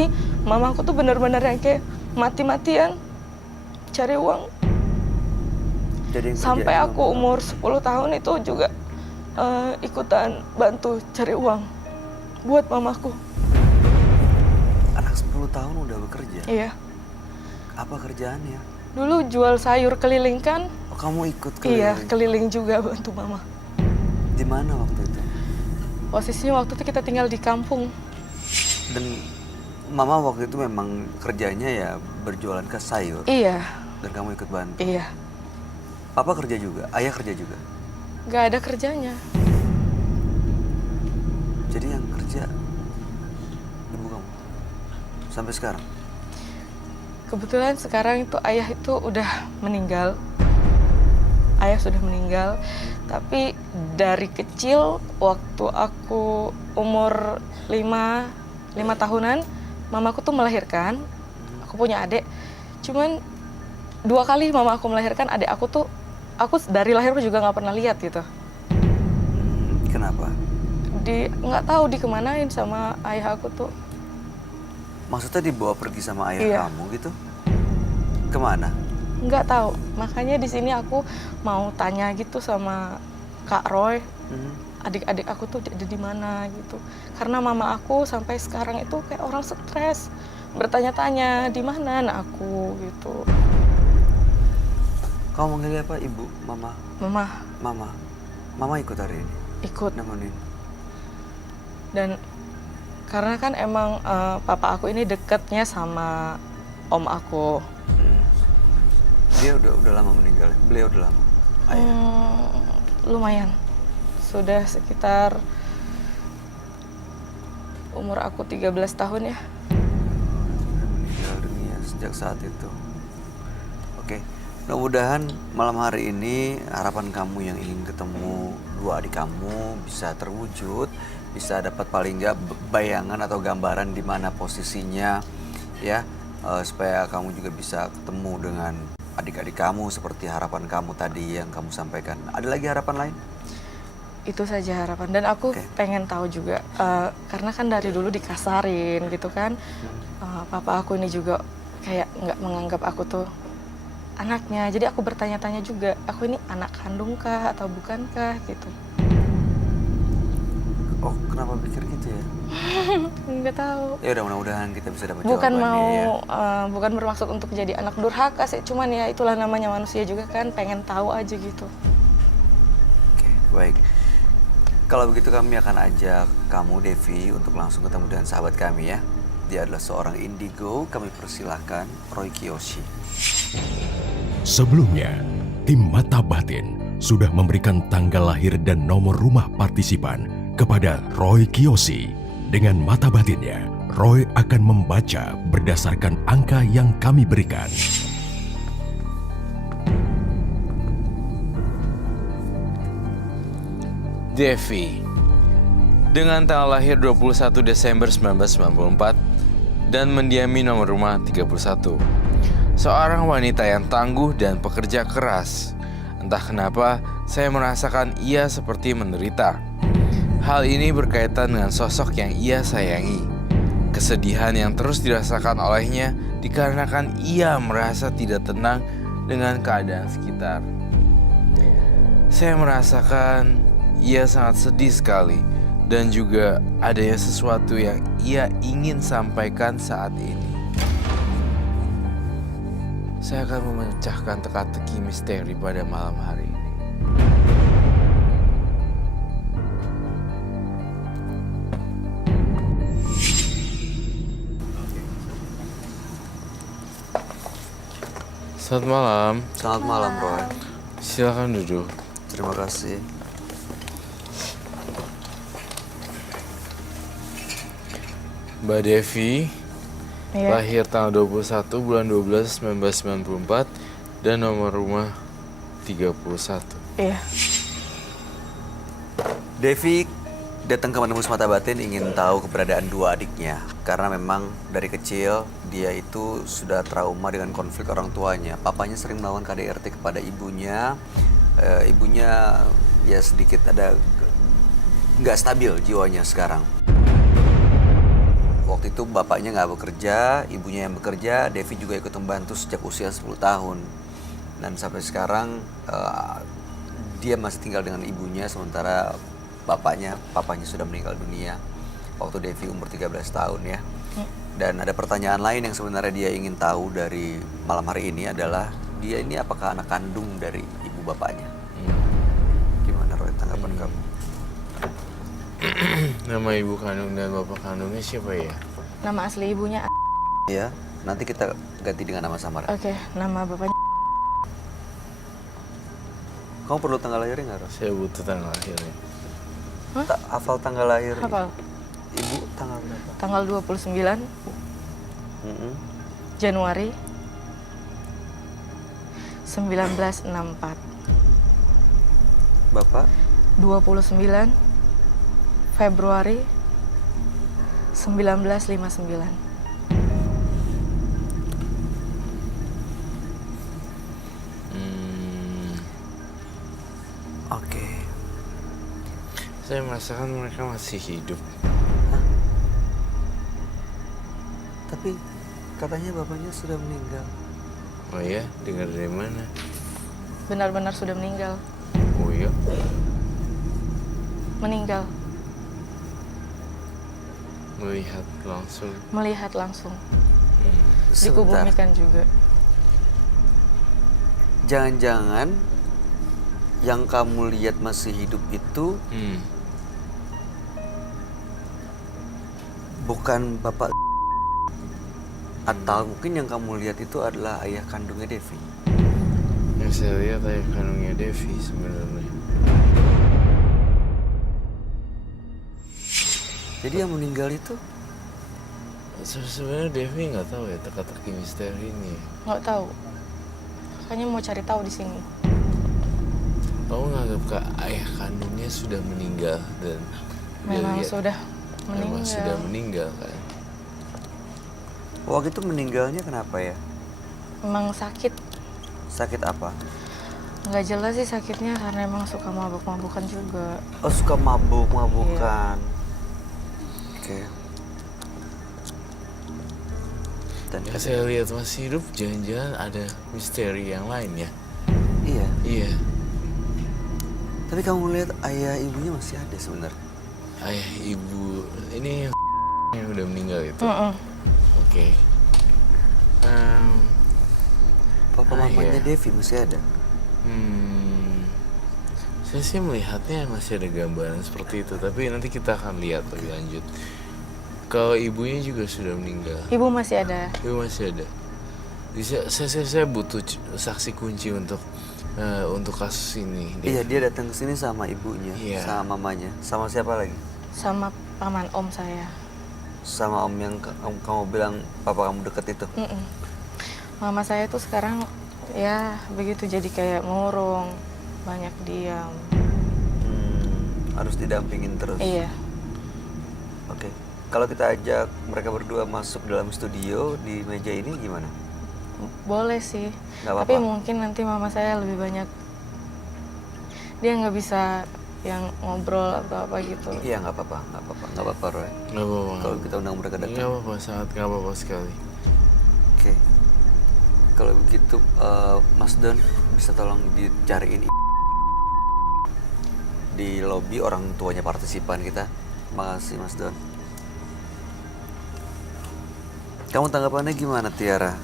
Jadi mama aku tuh bener-bener yang kayak mati-matian cari uang. Jadi yang Sampai kerjanya aku umur 10 tahun itu juga ikutan bantu cari uang buat mamaku. anak 10 tahun udah bekerja? Iya. Apa kerjaannya? Dulu jual sayur keliling kan? Oh, kamu ikut keliling? Iya, keliling juga bantu mama. Di mana waktu itu? Posisinya waktu itu kita tinggal di kampung. Dan mama waktu itu memang kerjanya ya berjualan ke sayur? Iya. Dan kamu ikut bantu? Iya. Papa kerja juga? Ayah kerja juga? Gak ada kerjanya. Jadi yang kerja ibu kamu? Sampai sekarang? Kebetulan sekarang itu ayah itu udah meninggal. Ayah sudah meninggal. Tapi dari kecil waktu aku umur 5 tahunan, mamaku tuh melahirkan. Aku punya adik. Cuman 2 kali mama aku melahirkan adik aku tuh, aku dari lahir juga nggak pernah lihat gitu. Kenapa? Nggak tahu dikemanain sama ayah aku tuh. Maksudnya dibawa pergi sama ayah Iya. kamu gitu? Kemana? Nggak tahu. Makanya di sini aku mau tanya gitu sama Kak Roy. Adik-adik aku tuh ada di mana gitu. Karena mama aku sampai sekarang itu kayak orang stres. Bertanya-tanya di mana anak aku gitu. Kamu manggilnya apa? Ibu? Mama? Mama Mama? Mama ikut hari ini? ikut. Nemenin? Dan karena kan emang papa aku ini deketnya sama om aku. Dia udah lama meninggal? Beliau udah lama? Ayah? Lumayan. Sudah sekitar umur aku 13 tahun ya. Meninggal dunia sejak saat itu. Oke, mudah-mudahan malam hari ini harapan kamu yang ingin ketemu dua adik kamu bisa terwujud, bisa dapat paling nggak bayangan atau gambaran di mana posisinya, ya, supaya kamu juga bisa ketemu dengan adik-adik kamu seperti harapan kamu tadi yang kamu sampaikan. Ada lagi harapan lain? Itu saja harapan. Dan aku pengen tahu juga, karena kan dari dulu dikasarin gitu kan. Papa aku ini juga kayak nggak menganggap aku tuh anaknya. Jadi aku bertanya-tanya juga, aku ini anak kandungkah atau bukankah gitu. Oh, kenapa pikir gitu ya? Nggak tahu. Ya udah, mudah-mudahan kita bisa dapat Bukan jawabannya ya. bukan bermaksud untuk jadi anak durhaka sih. Cuman ya itulah namanya manusia juga kan, pengen tahu aja gitu. Oke, baik. Kalau begitu kami akan ajak kamu, Devi, untuk langsung ketemu dengan sahabat kami ya. Dia adalah seorang indigo, kami persilahkan Roy Kiyoshi. Sebelumnya, tim Mata Batin sudah memberikan tanggal lahir dan nomor rumah partisipan kepada Roy Kiyoshi. Dengan mata batinnya, Roy akan membaca berdasarkan angka yang kami berikan. Devi, dengan tanggal lahir 21 Desember 1994 dan mendiami nomor rumah 31. Seorang wanita yang tangguh dan pekerja keras. Entah kenapa, saya merasakan ia seperti menderita. Hal ini berkaitan dengan sosok yang ia sayangi. Kesedihan yang terus dirasakan olehnya dikarenakan ia merasa tidak tenang dengan keadaan sekitar. Saya merasakan ia sangat sedih sekali dan juga adanya sesuatu yang ia ingin sampaikan saat ini. Saya akan memecahkan teka-teki misteri pada malam hari ini. Selamat malam. Selamat malam, Roy. Silakan duduk. Terima kasih. Mbak Devi, Iya. lahir tanggal 21 bulan 12 1994 dan nomor rumah 31. Iya. Devi datang ke Menembus Mata Batin ingin tahu keberadaan dua adiknya. Karena memang dari kecil dia itu sudah trauma dengan konflik orang tuanya. Papanya sering melakukan KDRT kepada ibunya. Ibunya ya sedikit ada nggak stabil jiwanya sekarang. waktu itu bapaknya nggak bekerja, ibunya yang bekerja, Devi juga ikut membantu sejak usia 10 tahun. Dan sampai sekarang dia masih tinggal dengan ibunya, sementara papanya sudah meninggal dunia waktu Devi umur 13 tahun ya. Dan ada pertanyaan lain yang sebenarnya dia ingin tahu dari malam hari ini adalah dia ini apakah anak kandung dari ibu bapaknya? Gimana Roy tanggapan kamu? Nama ibu kandung dan bapak kandungnya siapa ya? Nama asli ibunya. Ya, nanti kita ganti dengan nama samar. Oke, nama bapaknya. Kamu perlu tanggal lahirnya nggak, Ros? Saya butuh tanggal lahirnya. Tak hafal tanggal lahir Hafal. ibu tanggal berapa? Tanggal 29 Mm-mm. Januari 1964. Bapak 29 Februari 1959. Oke. Saya merasakan mereka masih hidup. Tapi katanya bapaknya sudah meninggal. Oh ya, dengar dari mana? Benar-benar sudah meninggal. Oh iya? Meninggal. Melihat langsung. Melihat langsung. Sebentar. Dikubumikan juga. Jangan-jangan yang kamu lihat masih hidup itu bukan bapak, atau mungkin yang kamu lihat itu adalah ayah kandungnya Devi. Yang saya lihat ayah kandungnya Devi sebenarnya. Jadi yang meninggal itu Sebenarnya Devi nggak tahu ya teka-teki misteri ini. Nggak tahu. Makanya mau cari tahu di sini. Kamu nganggap kak ayah kandungnya sudah meninggal dan dia Memang lihat sudah memang meninggal. sudah meninggal kan? waktu itu meninggalnya kenapa ya? Memang sakit. Sakit apa? Nggak jelas sih sakitnya karena emang suka mabuk-mabukan juga. Oh, suka mabuk-mabukan. Oke. Dan Ya saya lihat masih hidup, jangan-jangan ada misteri yang lain ya? iya. Iya, Tapi kamu lihat ayah ibunya masih ada sebenarnya. ayah ibu ini yang udah meninggal itu. Mm-mm. Oke. Papa mamanya iya. Devi masih ada. Saya sih melihatnya masih ada gambaran seperti itu, tapi nanti kita akan lihat lebih lanjut. Kalau ibunya juga sudah meninggal. Ibu masih ada. Ibu masih ada. Saya butuh saksi kunci untuk kasus ini. Iya, dia datang ke sini sama ibunya, Iya. sama mamanya, sama siapa lagi? Sama paman om saya. Sama om yang kamu bilang papa kamu deket itu. Mm-mm. Mama saya tuh sekarang ya begitu jadi kayak murung, banyak diam. Harus didampingin terus. Iya. Oke. Kalau kita ajak mereka berdua masuk dalam studio di meja ini gimana? Boleh sih. Nggak apa-apa. Tapi mungkin nanti mama saya lebih banyak. Dia nggak bisa yang ngobrol atau apa gitu. Iya, nggak apa-apa, Roy. Nggak apa-apa. Kalau kita undang mereka Nggak datang. apa-apa, sangat nggak apa-apa sekali. Oke. Kalau begitu, Mas Don bisa tolong dicariin di lobi orang tuanya partisipan kita. Makasih Mas Don. Kamu tanggapannya gimana, Tiara?